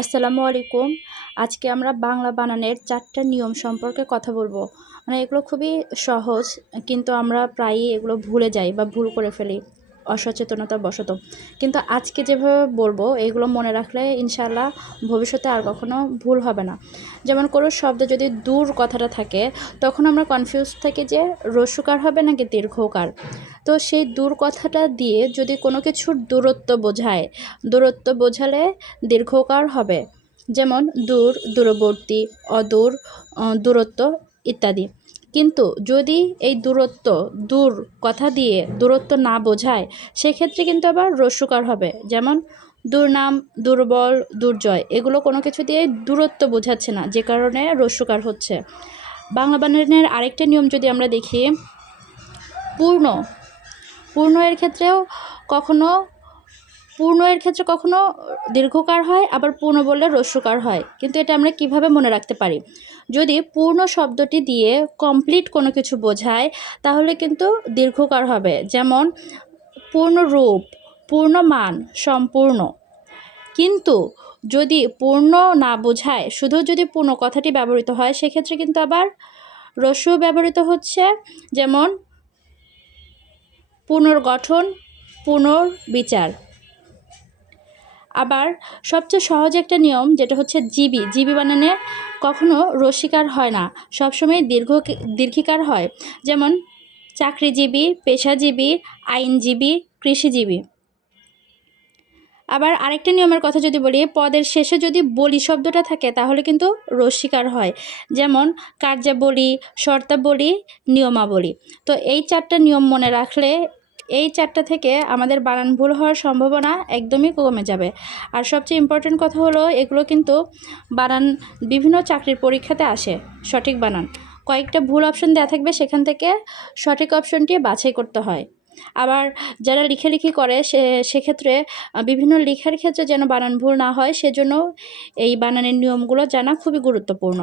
আসসালামু আলাইকুম। আজকে আমরা বাংলা বানানের ৪টা নিয়ম সম্পর্কে কথা বলবো। মানে এগুলো খুবই সহজ, কিন্তু আমরা প্রায়ই এগুলো ভুলে যাই বা ভুল করে ফেলি অসচেতনতাবশত। কিন্তু আজকে যেভাবে বলবো এগুলো মনে রাখলে ইনশাআল্লাহ ভবিষ্যতে আর কখনো ভুল হবে না। যেমন কোনো শব্দে যদি দূর কথাটা থাকে, তখন আমরা কনফিউজ থাকি যে রস্যকার হবে নাকি দীর্ঘকার। তো সেই দূর কথাটা দিয়ে যদি কোনো কিছুর দূরত্ব বোঝায়, দূরত্ব বোঝালে দীর্ঘকার হবে। যেমন দূর, দূরবর্তী, অদূর, দূরত্ব ইত্যাদি। কিন্তু যদি এই দূরত্ব, দূর কথা দিয়ে দূরত্ব না বোঝায়, সেক্ষেত্রে কিন্তু আবার রস্যকার হবে। যেমন দুর্নাম, দুর্বল, দুর্জয়, এগুলো কোনো কিছু দিয়ে দূরত্ব বোঝাচ্ছে না, যে কারণে রস্যকার হচ্ছে। বাংলা বানানের আরেকটা নিয়ম যদি আমরা দেখি, পূর্ণ, পূর্ণ এর ক্ষেত্রেও কখনো দীর্ঘকার হয়, আবার পূর্ণ বললে রস্যকার হয়। কিন্তু এটা আমরা কিভাবে মনে রাখতে পারি? যদি পূর্ণ শব্দটি দিয়ে কমপ্লিট কোনো কিছু বোঝায়, তাহলে কিন্তু দীর্ঘকার হবে। যেমন পূর্ণরূপ, পূর্ণমান, সম্পূর্ণ। কিন্তু যদি পূর্ণ না বোঝায়, শুধু যদি পূর্ণ কথাটি ব্যবহৃত হয়, সেক্ষেত্রে কিন্তু আবার রস্য ব্যবহৃত হচ্ছে। যেমন পুনর্গঠন, পুনর্বিচার। আবার সবচেয়ে সহজ একটা নিয়ম যেটা হচ্ছে জীবী, জীবী বানানে কখনো রস্যিকার হয় না, সবসময় দীর্ঘিকার হয়। যেমন চাকরিজীবী, পেশাজীবী, আইনজীবী, কৃষিজীবী। আবার আরেকটা নিয়মের কথা যদি বলি, পদের শেষে যদি বলি শব্দটা থাকে, তাহলে কিন্তু রস্যিকার হয়। যেমন কার্যাবলী, শর্তাবলী, নিয়মাবলী। তো এই 4টা নিয়ম মনে রাখলে এই 4টা থেকে আমাদের বানান ভুল হওয়ার সম্ভাবনা একদমই কমে যাবে। আর সবচেয়ে ইম্পর্টেন্ট কথা হলো, এগুলো কিন্তু বানান বিভিন্ন চাকরির পরীক্ষাতে আসে। সঠিক বানান কয়েকটা ভুল অপশন দেওয়া থাকবে, সেখান থেকে সঠিক অপশনটি বাছাই করতে হয়। আবার যারা লেখালেখি করে সেক্ষেত্রে বিভিন্ন লেখার ক্ষেত্রে যেন বানান ভুল না হয়, সেজন্য এই বানানের নিয়মগুলো জানা খুবই গুরুত্বপূর্ণ।